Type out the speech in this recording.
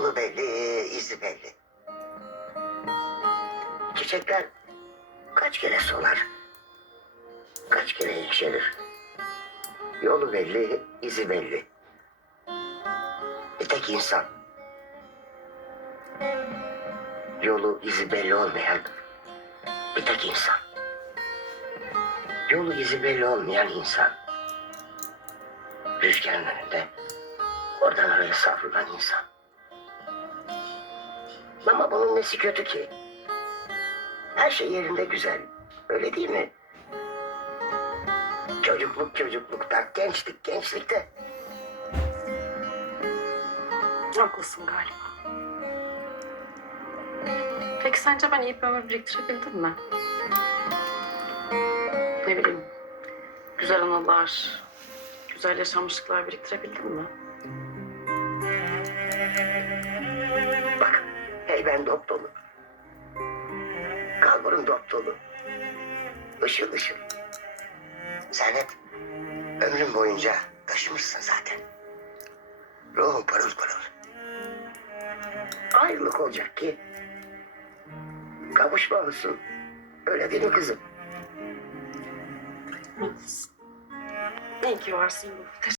Yolu belli, izi belli. Çiçekler kaç kere solar, kaç kere yükselir. Yolu belli, izi belli. Bir tek insan. Yolu, izi belli olmayan bir tek insan. Yolu, izi belli olmayan insan. Rüzgarın önünde oradan oraya savrulan insan. Ama bunun nesi kötü ki? Her şey yerinde güzel. Öyle değil mi? Çocukluk çocuklukta, gençlik gençlikte. Haklısın galiba. Peki sence ben iyi bir ömür biriktirebildim mi? Ne bileyim, güzel anılar, güzel yaşanmışlıklar biriktirebildim mi? Heyben dop dolu. Kalburun dop dolu. Işıl ışıl. Sen hep ömrün boyunca taşımışsın zaten. Ruhun pırıl pırıl. Ayrılık olacak ki. Kavuşma olsun. Öyle değil mi kızım? İyi ki varsın.